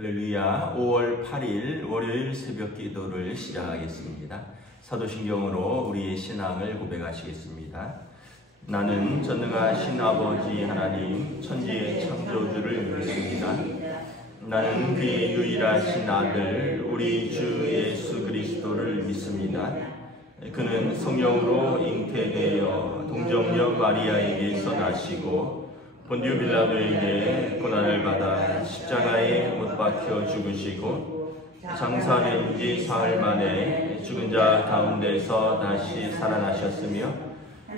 할렐루야. 5월 8일 월요일 새벽 기도를 시작하겠습니다. 사도신경으로 우리의 신앙을 고백하시겠습니다. 나는 전능하신 아버지 하나님 천지의 창조주를 믿습니다. 나는 그의 유일하신 아들 우리 주 예수 그리스도를 믿습니다. 그는 성령으로 잉태되어 동정녀 마리아에게서 나시고 본디오 빌라도에게 고난을 받아 십자가에 못 박혀 죽으시고 장사된 지 사흘 만에 죽은 자 가운데서 다시 살아나셨으며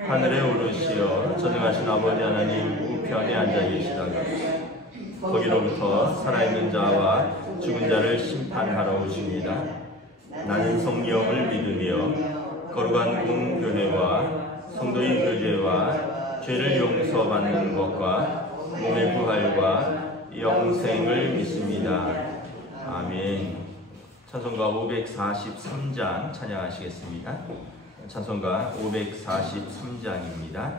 하늘에 오르시어 전능하신 아버지 하나님 우편에 앉아 계시다가 거기로부터 살아있는 자와 죽은 자를 심판하러 오십니다. 나는 성령을 믿으며 거룩한 공교회와 성도의 교제와 죄를 용서받는 것과 몸의 부활과 영생을 믿습니다. 아멘. 찬송가 543장 찬양하시겠습니다. 찬송가 543장입니다.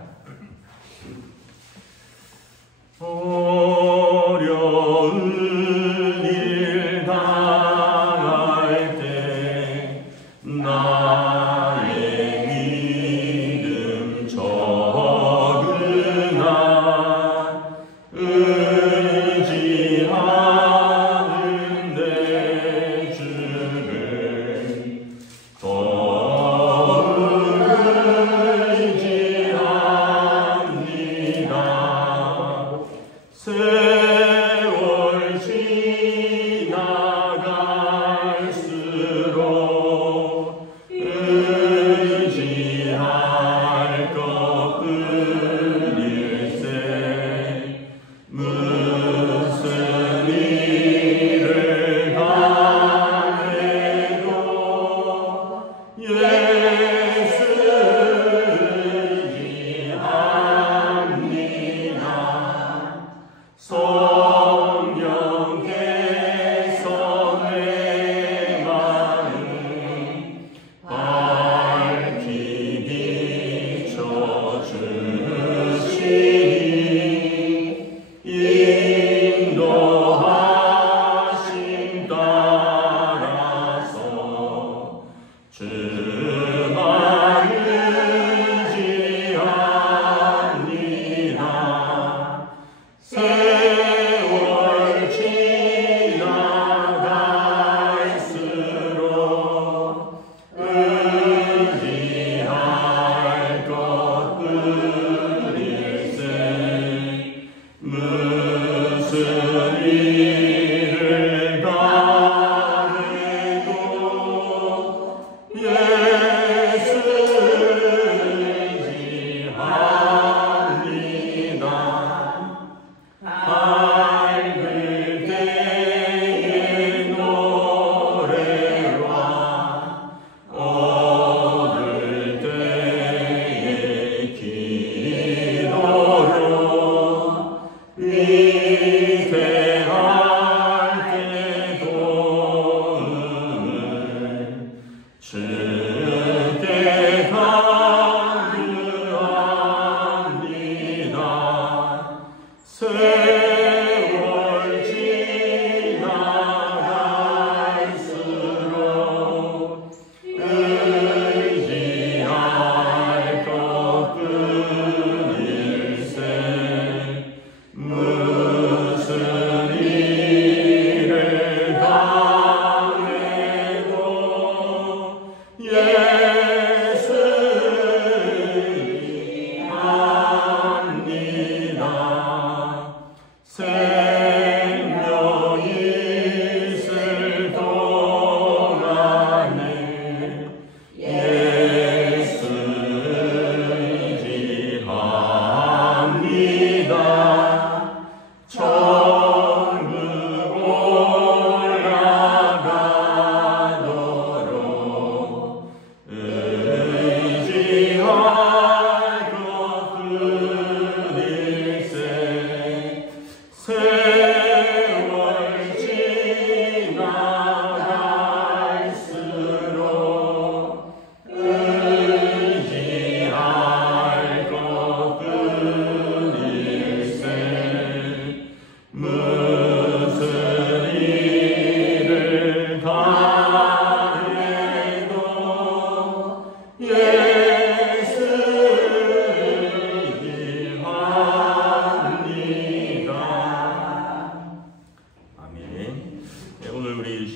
어려운 일 당할 때 나의 믿음 적으나 의지하는 내 주를 더욱 의지합니다. 세월 지나갈수록 의지할 것뿐일세. 무슨 일을 당해도 예수 의지합니다. 성령께서 내 마음 밝히 비춰주시니 인도하심 따라서 주만 의지합니다. 세월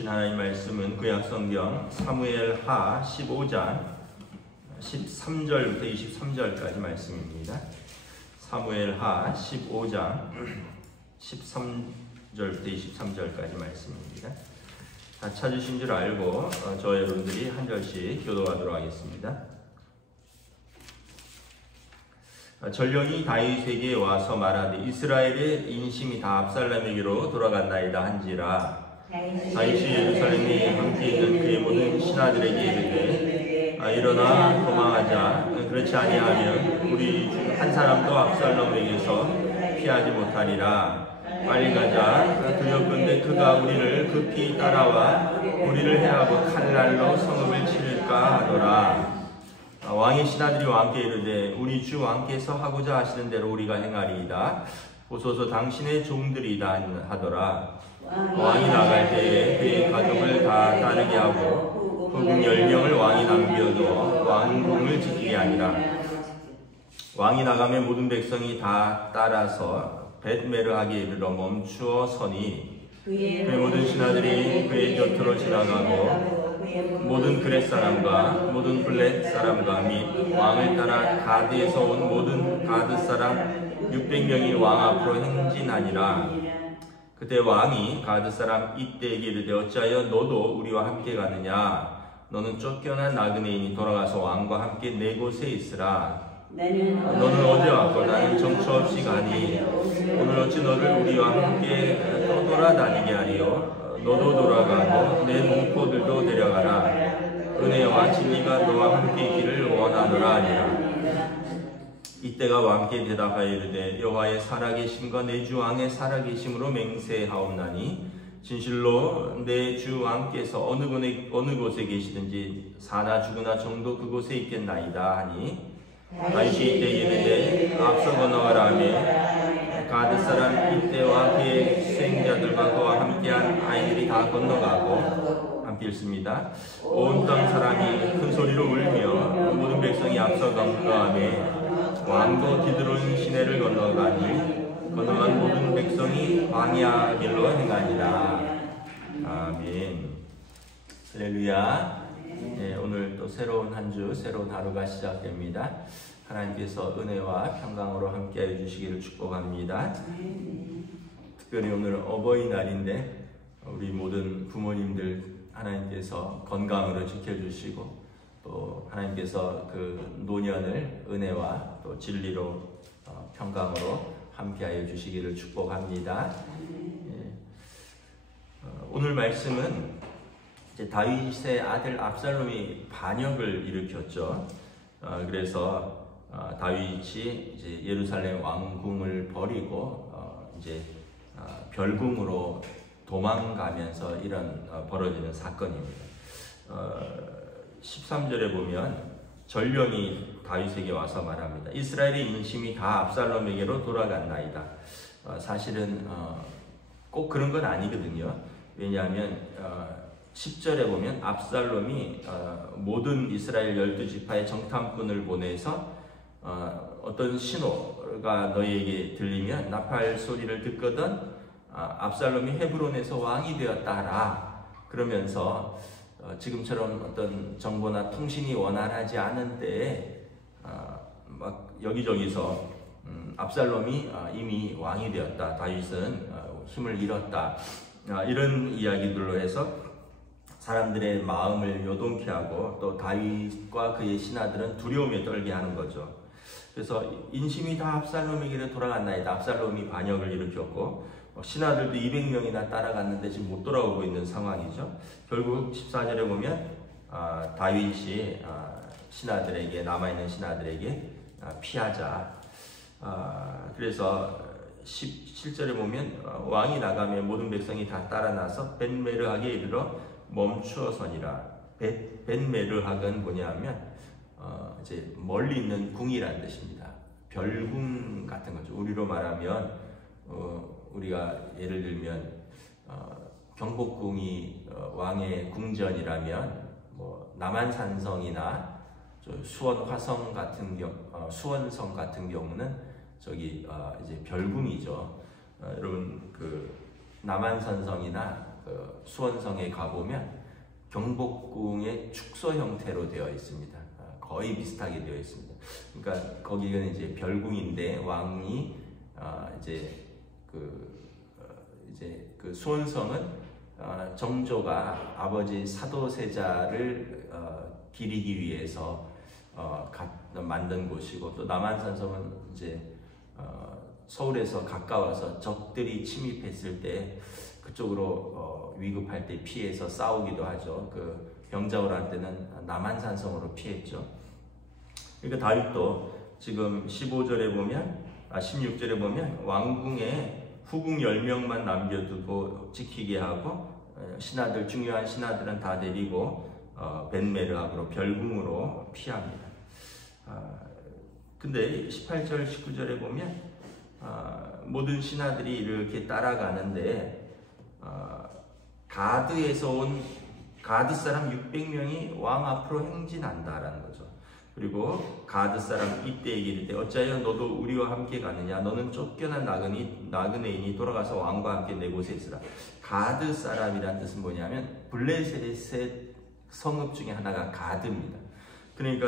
주신 하나님 말씀은 구약성경 사무엘하 15장 13절부터 23절까지 말씀입니다. 사무엘하 15장 13절부터 23절까지 말씀입니다. 다 찾으신 줄 알고 저 여러분들이 한 절씩 교도하도록 하겠습니다. 전령이 다윗에게 와서 말하되 이스라엘의 인심이 다 압살롬에게로 돌아갔나이다 한지라. 다윗이 예루살렘에 함께 있는 그의 모든 신하들에게 이르되 일어나 도망하자. 그렇지 아니하면 우리 중 한 사람도 압살롬에게서 피하지 못하리라. 빨리 가자. 두렵건대 그가 우리를 급히 따라와 우리를 해하고 칼날로 성읍을 치를까 하더라. 왕의 신하들이 왕께 이르되 우리 주 왕께서 하고자 하시는 대로 우리가 행하리이다. 보소서 당신의 종들이다 하더라. 왕이 나갈 때에 그의 가족을 다 따르게 하고 후궁 10명을 왕이 남겨도 왕궁을 지키게 하니라. 왕이 나가면 모든 백성이 다 따라서 벳메르하게 이르러 멈추어 서니 그의 모든 신하들이 그의 곁으로 지나가고 모든 그렛 사람과 모든 블렛 사람과 및 왕을 따라 가드에서 온 모든 가드 사람 600명이 왕 앞으로 행진하니라. 그때 왕이 가드 사람 이때에게 이르되 어찌하여 너도 우리와 함께 가느냐? 너는 쫓겨난 나그네인이 돌아가서 왕과 함께 네 곳에 있으라. 너는 어디 왔고 나는 정처 없이 가니 오늘 어찌 너를 우리와 함께 떠돌아다니게 하리요? 너도 돌아가고 내 농포들도 데려가라. 은혜와 진리가 너와 함께 있기를 원하노라 하니라. 이때가 왕께 대답하여 이르되 여호와의 살아계심과 내 주 왕의 살아계심으로 맹세하옵나니 진실로 내 주 왕께서 어느 곳에 계시든지 사나 죽으나 정도 그곳에 있겠나이다 하니 다윗이 이때 이르되 앞서 건너가라 하며 가드 사람 이때와 그의 수행자들과 그와 함께한 아이들이 다 건너가고 함께 읽습니다. 온 땅 사람이 큰 소리로 울며 모든 백성이 앞서 건너가며 왕도 디드론 시내를 건너간 모든 백성이 광야 길로 행하니라. 아멘. 할렐루야. 네, 오늘 또 새로운 한 주, 새로운 하루가 시작됩니다. 하나님께서 은혜와 평강으로 함께해 주시기를 축복합니다. 특별히 오늘 어버이날인데 우리 모든 부모님들 하나님께서 건강으로 지켜주시고 또 하나님께서 그 노년을 은혜와 또 진리로 평강으로 함께하여 주시기를 축복합니다. 오늘 말씀은 이제 다윗의 아들 압살롬이 반역을 일으켰죠. 그래서 다윗이 이제 예루살렘 왕궁을 버리고 이제 별궁으로 도망가면서 이런 벌어지는 사건입니다. 13절에 보면 전령이 다윗에게 와서 말합니다. 이스라엘의 인심이 다 압살롬에게로 돌아갔나이다. 사실은 꼭 그런 건 아니거든요. 왜냐하면 10절에 보면 압살롬이 모든 이스라엘 12지파의 정탐꾼을 보내서 어떤 신호가 너희에게 들리면 나팔 소리를 듣거든 압살롬이 헤브론에서 왕이 되었다라. 그러면서 지금처럼 어떤 정보나 통신이 원활하지 않은 때에 막 여기저기서 압살롬이 이미 왕이 되었다. 다윗은 힘을 잃었다. 이런 이야기들로 해서 사람들의 마음을 요동케 하고 또 다윗과 그의 신하들은 두려움에 떨게 하는 거죠. 그래서 인심이 다 압살롬에게로 돌아갔나이다. 압살롬이 반역을 일으켰고 신하들도 200명이나 따라갔는데 지금 못 돌아오고 있는 상황이죠. 결국 14절에 보면 다윗이 신하들에게 남아있는 신하들에게 피하자. 그래서 17절에 보면 왕이 나가면 모든 백성이 다 따라 나서 벳메르하게 이르러 멈추어 서니라. 벳메르학은 뭐냐면 이제 멀리 있는 궁이라는 뜻입니다. 별궁 같은 거죠. 우리로 말하면 우리가 예를 들면 경복궁이 왕의 궁전이라면 뭐 남한산성이나 수원 화성 같은 수원성 같은 경우는 저기 이제 별궁이죠. 여러분 그 남한산성이나 수원성에 가보면 경복궁의 축소 형태로 되어 있습니다. 거의 비슷하게 되어 있습니다. 그러니까 거기는 이제 별궁인데 왕이 이제 그 수원성은 정조가 아버지 사도세자를 기리기 위해서 만든 곳이고, 또 남한산성은 이제 서울에서 가까워서 적들이 침입했을 때 그쪽으로 위급할 때 피해서 싸우기도 하죠. 그 병자호란 때는 남한산성으로 피했죠. 그러니까 다윗도 지금 15절에 보면 16절에 보면 왕궁에 후궁 10명만 남겨두고 지키게 하고, 신하들, 중요한 신하들은 다 데리고 벤메르하고 별궁으로 피합니다. 근데 18절 19절에 보면 모든 신하들이 이렇게 따라가는데 가드에서 온 가드 사람 600명이 왕 앞으로 행진한다라는 거죠. 그리고 가드 사람 이때 이르되 어찌하여 너도 우리와 함께 가느냐? 너는 쫓겨난 나그네인이 돌아가서 왕과 함께 내 곳에 있으라. 가드 사람이란 뜻은 뭐냐면 블레셋의 성읍 중에 하나가 가드입니다. 그러니까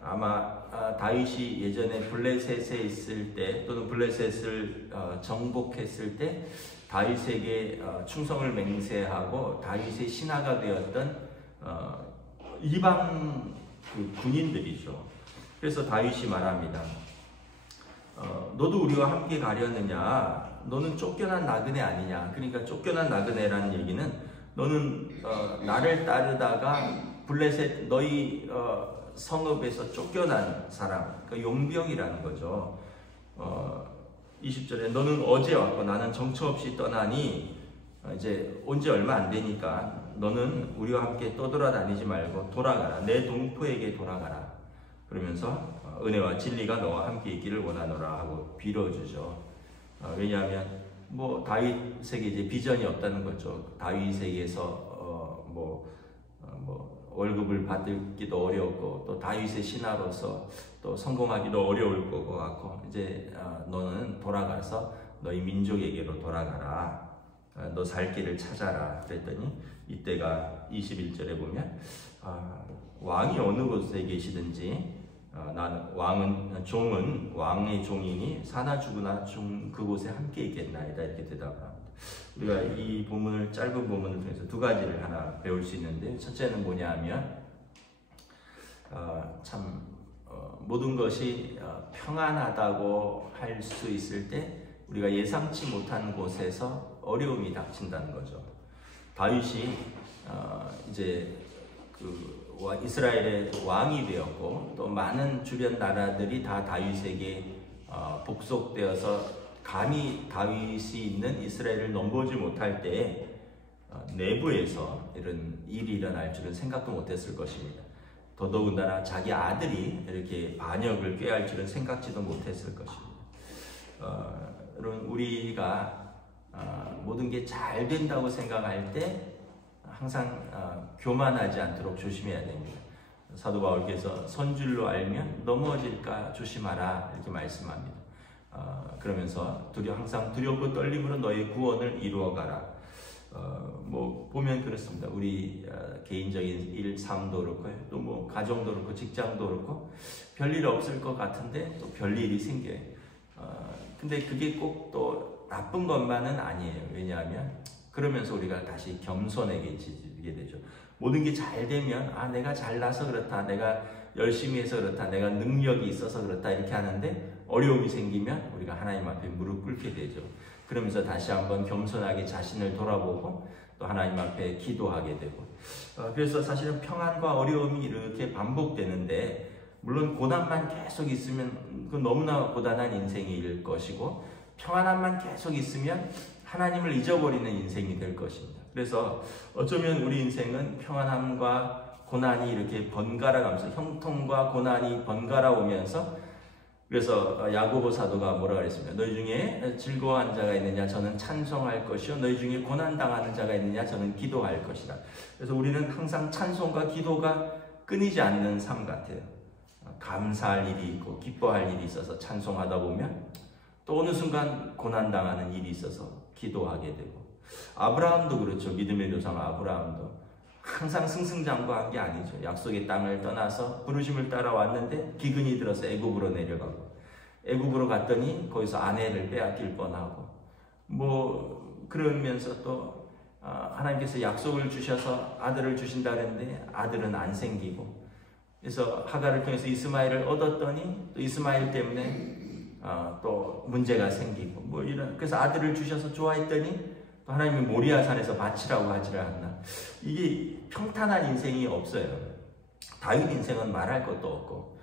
아마 다윗이 예전에 블레셋에 있을 때, 또는 블레셋을 정복했을 때 다윗에게 충성을 맹세하고 다윗의 신하가 되었던 이방 군인들이죠. 그래서 다윗이 말합니다. 너도 우리와 함께 가려느냐? 너는 쫓겨난 나그네 아니냐? 그러니까 쫓겨난 나그네라는 얘기는 너는 나를 따르다가 블레셋 너희 성읍에서 쫓겨난 사람, 그러니까 용병이라는 거죠. 20절에 너는 어제 왔고 나는 정처 없이 떠나니 이제 온 지 얼마 안 되니까 너는 우리와 함께 떠돌아다니지 말고 돌아가라. 내 동포에게 돌아가라. 그러면서 은혜와 진리가 너와 함께 있기를 원하노라 하고 빌어주죠. 왜냐하면 뭐 다윗에게 이제 비전이 없다는 거죠. 다윗에게서 월급을 받기도 어려웠고, 또 다윗의 신하로서 또 성공하기도 어려울 거고 같고, 이제 너는 돌아가서 너희 민족에게로 돌아가라. 너 살 길을 찾아라. 그랬더니 이때가 21절에 보면 왕이 어느 곳에 계시든지 종은 왕의 종이니 사나 죽으나 그곳에 함께 있겠나이다. 이렇게 대답을 합니다. 우리가 이 본문을, 짧은 본문을 통해서 두 가지를 하나 배울 수 있는데, 첫째는 뭐냐 하면 모든 것이 평안하다고 할 수 있을 때 우리가 예상치 못한 곳에서 어려움이 닥친다는 거죠. 다윗이 이제 이스라엘의 왕이 되었고, 또 많은 주변 나라들이 다 다윗에게 복속되어서 감히 다윗이 있는 이스라엘을 넘보지 못할 때 내부에서 이런 일이 일어날 줄은 생각도 못했을 것입니다. 더더군다나 자기 아들이 이렇게 반역을 꾀할 줄은 생각지도 못했을 것입니다. 여러분, 우리가 모든 게 잘 된다고 생각할 때 항상 교만하지 않도록 조심해야 됩니다. 사도 바울께서 선줄로 알면 넘어질까 조심하라 이렇게 말씀합니다. 그러면서 항상 두렵고 떨림으로 너의 구원을 이루어가라. 보면 그렇습니다. 우리 개인적인 일, 삶도 그렇고, 또 뭐 가정도 그렇고, 직장도 그렇고, 별일 없을 것 같은데 또 별일이 생겨요. 근데 그게 꼭 또 나쁜 것만은 아니에요. 왜냐하면 그러면서 우리가 다시 겸손해지게 되죠. 모든 게 잘 되면 내가 잘나서 그렇다, 내가 열심히 해서 그렇다, 내가 능력이 있어서 그렇다 이렇게 하는데, 어려움이 생기면 우리가 하나님 앞에 무릎 꿇게 되죠. 그러면서 다시 한번 겸손하게 자신을 돌아보고 또 하나님 앞에 기도하게 되고, 그래서 사실은 평안과 어려움이 이렇게 반복되는데, 물론 고난만 계속 있으면 그 너무나 고단한 인생일 것이고, 평안함만 계속 있으면 하나님을 잊어버리는 인생이 될 것입니다. 그래서 어쩌면 우리 인생은 평안함과 고난이 이렇게 번갈아 가면서, 형통과 고난이 번갈아 오면서, 그래서 야고보 사도가 뭐라 그랬습니까? 너희 중에 즐거워하는 자가 있느냐? 저는 찬송할 것이요. 너희 중에 고난당하는 자가 있느냐? 저는 기도할 것이라. 그래서 우리는 항상 찬송과 기도가 끊이지 않는 삶 같아요. 감사할 일이 있고 기뻐할 일이 있어서 찬송하다 보면 또 어느 순간 고난당하는 일이 있어서 기도하게 되고, 아브라함도 그렇죠. 믿음의 조상 아브라함도 항상 승승장구한 게 아니죠. 약속의 땅을 떠나서 부르심을 따라왔는데 기근이 들어서 애굽으로 내려가고, 애굽으로 갔더니 거기서 아내를 빼앗길 뻔하고, 뭐 그러면서 또 하나님께서 약속을 주셔서 아들을 주신다 그랬는데 아들은 안 생기고, 그래서 하갈을 통해서 이스마엘을 얻었더니 또 이스마엘 때문에 또 문제가 생기고, 뭐 이런, 그래서 아들을 주셔서 좋아했더니 또 하나님이 모리아산에서 바치라고 하지를 않나. 이게 평탄한 인생이 없어요. 다윗 인생은 말할 것도 없고,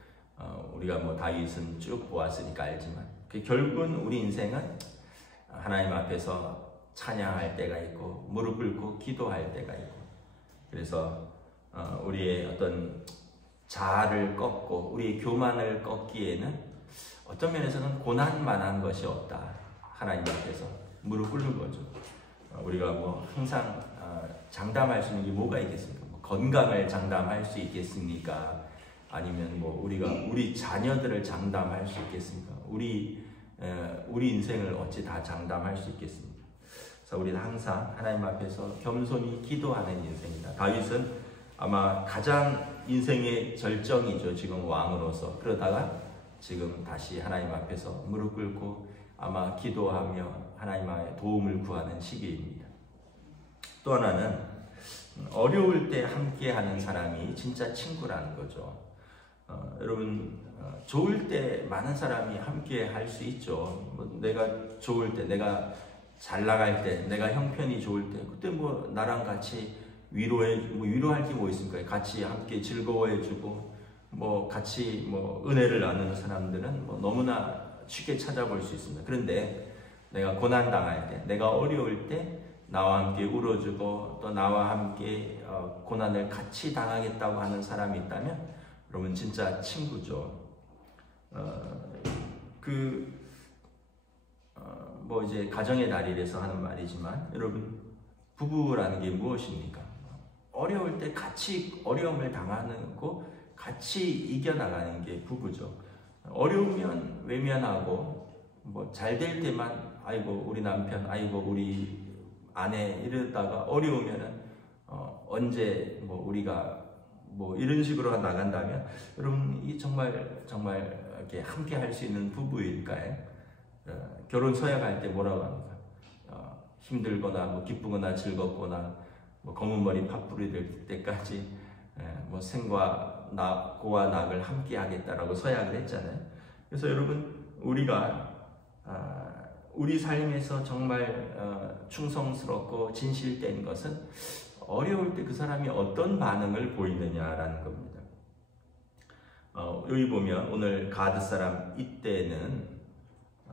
우리가 뭐 다윗은 쭉 보았으니까 알지만, 결국은 우리 인생은 하나님 앞에서 찬양할 때가 있고 무릎 꿇고 기도할 때가 있고, 그래서 우리의 어떤 자아를 꺾고 우리의 교만을 꺾기에는 어떤 면에서는 고난만한 것이 없다. 하나님 앞에서 무릎 꿇는 거죠. 우리가 뭐 항상 장담할 수 있는 게 뭐가 있겠습니까? 뭐 건강을 장담할 수 있겠습니까? 아니면 뭐 우리가 우리 자녀들을 장담할 수 있겠습니까? 우리 인생을 어찌 다 장담할 수 있겠습니까? 그래서 우리는 항상 하나님 앞에서 겸손히 기도하는 인생이다. 다윗은 아마 가장 인생의 절정이죠. 지금 왕으로서. 그러다가 지금 다시 하나님 앞에서 무릎 꿇고 아마 기도하며 하나님의 도움을 구하는 시기입니다. 또 하나는 어려울 때 함께하는 사람이 진짜 친구라는 거죠. 여러분, 좋을 때 많은 사람이 함께 할 수 있죠. 뭐 내가 좋을 때, 내가 잘 나갈 때, 내가 형편이 좋을 때, 그때 뭐 나랑 같이 위로할 게 뭐 있습니까? 같이 함께 즐거워해주고, 뭐 같이 뭐 은혜를 나누는 사람들은 뭐 너무나 쉽게 찾아볼 수 있습니다. 그런데 내가 고난 당할 때, 내가 어려울 때 나와 함께 울어주고 또 나와 함께 고난을 같이 당하겠다고 하는 사람이 있다면, 여러분 진짜 친구죠. 뭐 이제 가정의 달이라서 하는 말이지만, 여러분 부부라는 게 무엇입니까? 어려울 때 같이 어려움을 당하는 거, 같이 이겨나가는 게 부부죠. 어려우면 외면하고, 뭐 잘 될 때만 아이고 우리 남편, 아이고 우리 아내 이러다가 어려우면은 언제 뭐 우리가 뭐 이런 식으로 나간다면, 여러분 이 정말 이렇게 함께 할 수 있는 부부일까요? 결혼 서약할 때 뭐라고 합니까? 힘들거나 뭐 기쁘거나 즐겁거나 뭐 검은 머리 팥불이 될 때까지 뭐 생과 고와 낙을 함께 하겠다라고 서약을 했잖아요. 그래서 여러분, 우리가 우리 삶에서 정말 충성스럽고 진실된 것은 어려울 때 그 사람이 어떤 반응을 보이느냐라는 겁니다. 여기 보면 오늘 가드 사람 이때는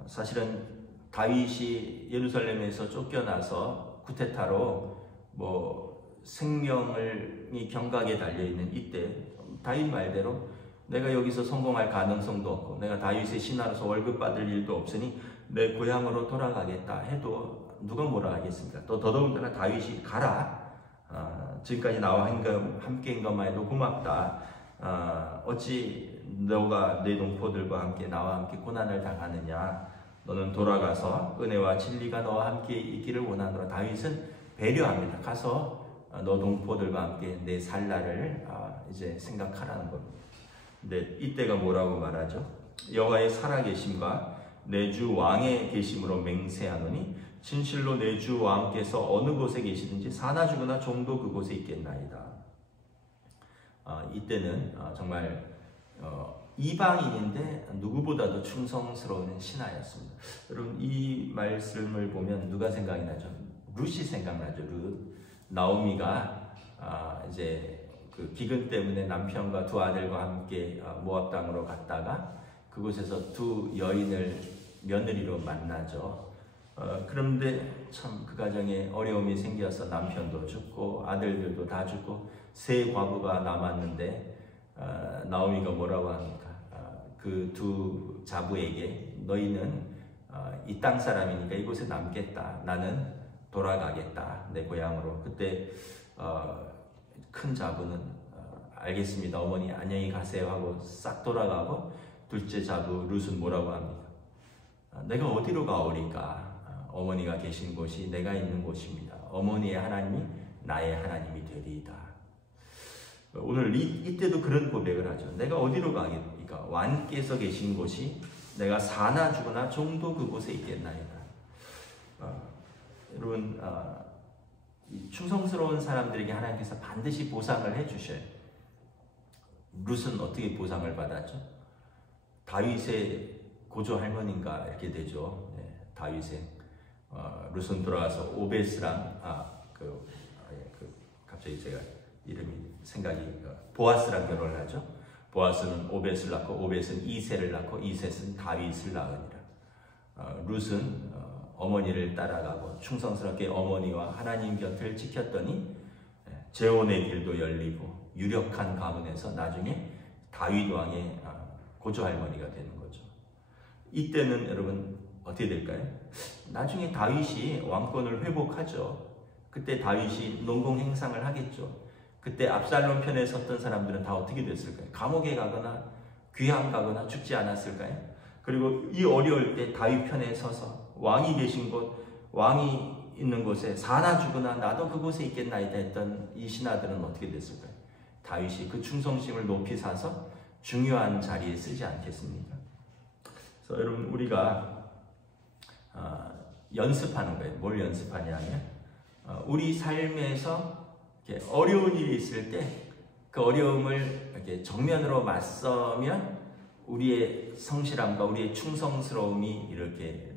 사실은 다윗이 예루살렘에서 쫓겨나서 쿠데타로 뭐 생명이 경각에 달려있는 이때, 다윗 말대로 내가 여기서 성공할 가능성도 없고 내가 다윗의 신하로서 월급 받을 일도 없으니 내 고향으로 돌아가겠다 해도 누가 뭐라 하겠습니까? 또 더더군다나 다윗이 가라, 지금까지 나와 함께한 것만 해도 고맙다, 어찌 너가 내 동포들과 함께 나와 함께 고난을 당하느냐, 너는 돌아가서 은혜와 진리가 너와 함께 있기를 원하노라. 다윗은 배려합니다. 가서 너 동포들과 함께 내 살 날을 이제 생각하라는 겁니다. 근데 이때가 뭐라고 말하죠? 여호와의 살아계심과 내 주 왕의 계심으로 맹세하노니 진실로 내 주 왕께서 어느 곳에 계시든지 사나 죽으나 종도 그곳에 있겠나이다. 이때는 정말 이방인인데 누구보다도 충성스러운 신하였습니다. 여러분 이 말씀을 보면 누가 생각이 나죠? 룻이 생각나죠. 룻. 나오미가 이제 그 기근 때문에 남편과 두 아들과 함께 모압 땅으로 갔다가 그곳에서 두 여인을 며느리로 만나죠. 그런데 참 그 가정에 어려움이 생겨서 남편도 죽고 아들들도 다 죽고 세 과부가 남았는데 나오미가 뭐라고 합니까? 그 두 자부에게 너희는 이 땅 사람이니까 이곳에 남겠다. 나는 돌아가겠다. 내 고향으로. 그때 큰 자부는 알겠습니다. 어머니 안녕히 가세요 하고 싹 돌아가고, 둘째 자부 룻은 뭐라고 합니까? 내가 어디로 가오리까? 어머니가 계신 곳이 내가 있는 곳입니다. 어머니의 하나님이 나의 하나님이 되리이다. 오늘 이때도 그런 고백을 하죠. 내가 어디로 가겠습니까? 왕께서 계신 곳이 내가 사나 죽으나 종도 그곳에 있겠나이다. 여러분, 충성스러운 사람들에게 하나님께서 반드시 보상을 해주셔요. 룻은 어떻게 보상을 받았죠? 다윗의 고조 할머니인가 이렇게 되죠. 네, 다윗의 룻은 돌아와서 오베스랑 갑자기 제가 이름이 생각이 보아스랑 결혼을 하죠. 보아스는 오벳을 낳고 오벳은 이새를 낳고 이새는 다윗을 낳으니라. 룻은 어머니를 따라가고 충성스럽게 어머니와 하나님 곁을 지켰더니 재혼의 길도 열리고 유력한 가문에서 나중에 다윗 왕의 고조 할머니가 되는 거죠. 이때는 여러분 어떻게 될까요? 나중에 다윗이 왕권을 회복하죠. 그때 다윗이 농공 행상을 하겠죠. 그때 압살롬 편에 섰던 사람들은 다 어떻게 됐을까요? 감옥에 가거나 귀양 가거나 죽지 않았을까요? 그리고 이 어려울 때 다윗 편에 서서 왕이 계신 곳, 왕이 있는 곳에 사나 죽으나 나도 그곳에 있겠나이다 했던 이 신하들은 어떻게 됐을까요? 다윗이 그 충성심을 높이 사서 중요한 자리에 쓰지 않겠습니까? 그래서 여러분 우리가 연습하는 거예요. 뭘 연습하냐면 우리 삶에서 이렇게 어려운 일이 있을 때 그 어려움을 이렇게 정면으로 맞서면 우리의 성실함과 우리의 충성스러움이 이렇게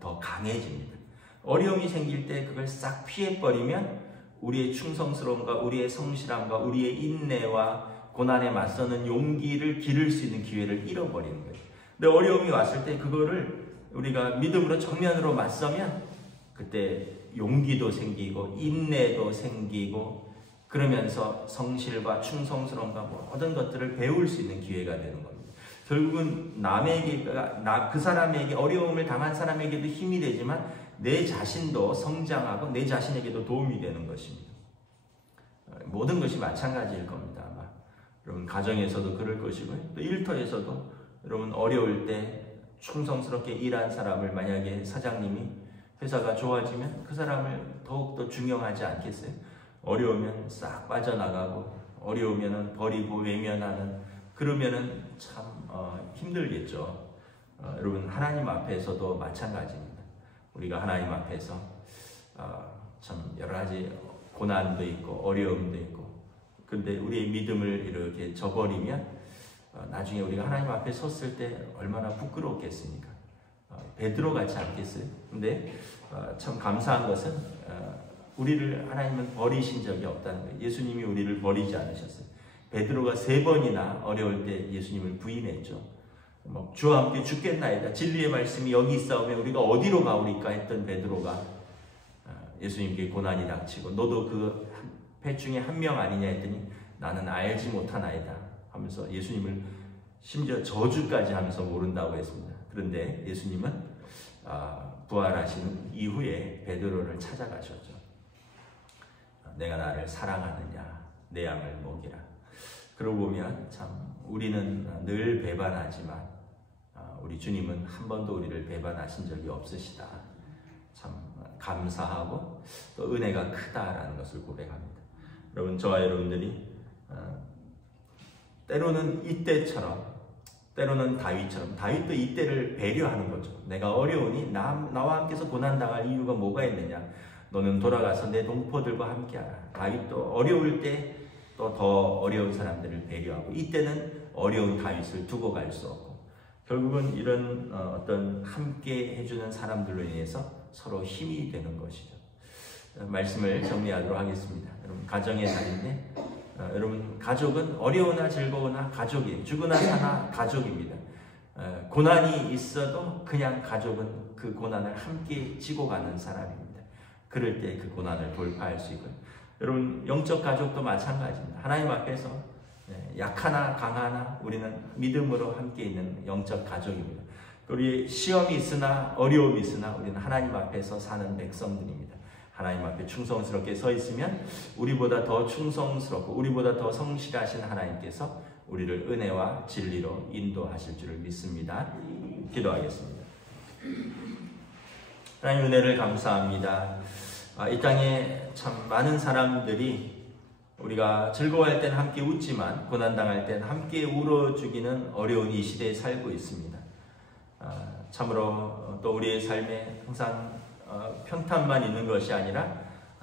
더 강해집니다. 어려움이 생길 때 그걸 싹 피해버리면 우리의 충성스러움과 우리의 성실함과 우리의 인내와 고난에 맞서는 용기를 기를 수 있는 기회를 잃어버리는 거예요. 근데 어려움이 왔을 때 그거를 우리가 믿음으로 정면으로 맞서면 그때 용기도 생기고 인내도 생기고 그러면서 성실과 충성스러움과 모든 것들을 배울 수 있는 기회가 되는 겁니다. 결국은 그 사람에게 어려움을 당한 사람에게도 힘이 되지만 내 자신도 성장하고 내 자신에게도 도움이 되는 것입니다. 모든 것이 마찬가지일 겁니다. 아마 여러분 가정에서도 그럴 것이고요. 또 일터에서도 여러분 어려울 때 충성스럽게 일한 사람을 만약에 사장님이 회사가 좋아지면 그 사람을 더욱더 중용하지 않겠어요? 어려우면 싹 빠져나가고 어려우면 버리고 외면하는 그러면은 참 힘들겠죠. 여러분 하나님 앞에서도 마찬가지입니다. 우리가 하나님 앞에서 참 여러 가지 고난도 있고 어려움도 있고 근데 우리의 믿음을 이렇게 저버리면 나중에 우리가 하나님 앞에 섰을 때 얼마나 부끄럽겠습니까? 베드로 같지 않겠어요? 근데 참 감사한 것은 우리를 하나님은 버리신 적이 없다는 거예요. 예수님이 우리를 버리지 않으셨어요. 베드로가 3번이나 어려울 때 예수님을 부인했죠. 주와 함께 죽겠나이다. 진리의 말씀이 여기 있사오면 우리가 어디로 가오리까 했던 베드로가 예수님께 고난이 닥치고 너도 그 배 중에 한 명 아니냐 했더니 나는 알지 못하나이다 하면서 예수님을 심지어 저주까지 하면서 모른다고 했습니다. 그런데 예수님은 부활하신 이후에 베드로를 찾아가셨죠. 내가 나를 사랑하느냐 내 양을 먹이라. 그러고 보면 참 우리는 늘 배반하지만 우리 주님은 한 번도 우리를 배반하신 적이 없으시다. 참 감사하고 또 은혜가 크다라는 것을 고백합니다. 여러분 저와 여러분들이 때로는 이때처럼 때로는 다윗처럼 다윗도 이때를 배려하는 거죠. 내가 어려우니 나와 함께서 고난당할 이유가 뭐가 있느냐. 너는 돌아가서 내 동포들과 함께하라. 다윗도 어려울 때 또 더 어려운 사람들을 배려하고 이때는 어려운 다윗을 두고 갈 수 없고 결국은 이런 어떤 함께 해주는 사람들로 인해서 서로 힘이 되는 것이죠. 말씀을 정리하도록 하겠습니다. 여러분 가정의 날인데 여러분 가족은 어려우나 즐거우나 가족이에요. 죽으나 사나 가족입니다. 고난이 있어도 그냥 가족은 그 고난을 함께 지고 가는 사람입니다. 그럴 때 그 고난을 돌파할 수 있고요. 여러분 영적 가족도 마찬가지입니다. 하나님 앞에서 약하나 강하나 우리는 믿음으로 함께 있는 영적 가족입니다. 우리 시험이 있으나 어려움이 있으나 우리는 하나님 앞에서 사는 백성들입니다. 하나님 앞에 충성스럽게 서 있으면 우리보다 더 충성스럽고 우리보다 더 성실하신 하나님께서 우리를 은혜와 진리로 인도하실 줄을 믿습니다. 기도하겠습니다. 하나님 은혜를 감사합니다. 이 땅에 참 많은 사람들이 우리가 즐거워할 때는 함께 웃지만 고난당할 때는 함께 울어주기는 어려운 이 시대에 살고 있습니다. 참으로 또 우리의 삶에 항상 평탄만 있는 것이 아니라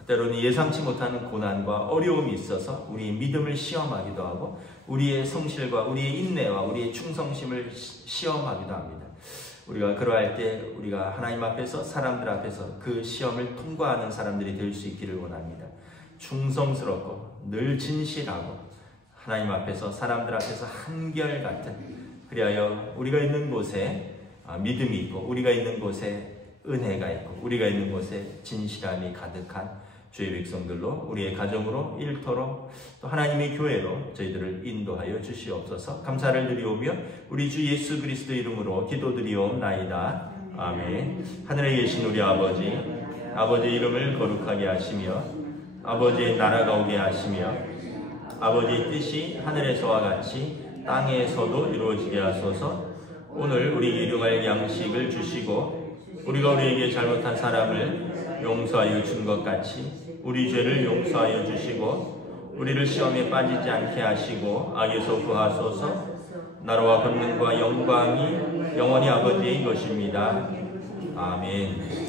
때로는 예상치 못하는 고난과 어려움이 있어서 우리의 믿음을 시험하기도 하고 우리의 성실과 우리의 인내와 우리의 충성심을 시험하기도 합니다. 우리가 그러할 때 우리가 하나님 앞에서 사람들 앞에서 그 시험을 통과하는 사람들이 될 수 있기를 원합니다. 충성스럽고 늘 진실하고 하나님 앞에서 사람들 앞에서 한결같은, 그리하여 우리가 있는 곳에 믿음이 있고 우리가 있는 곳에 은혜가 있고 우리가 있는 곳에 진실함이 가득한 주의 백성들로, 우리의 가정으로, 일터로, 또 하나님의 교회로 저희들을 인도하여 주시옵소서. 감사를 드리오며 우리 주 예수 그리스도 이름으로 기도드리옵나이다. 아멘. 하늘에 계신 우리 아버지, 아버지의 이름을 거룩하게 하시며 아버지의 나라가 오게 하시며 아버지의 뜻이 하늘에서와 같이 땅에서도 이루어지게 하소서. 오늘 우리 일용할 양식을 주시고 우리가 우리에게 잘못한 사람을 용서하여 준 것 같이 우리 죄를 용서하여 주시고 우리를 시험에 빠지지 않게 하시고 악에서 구하소서. 나라와 권능과 영광이 영원히 아버지의 것입니다. 아멘.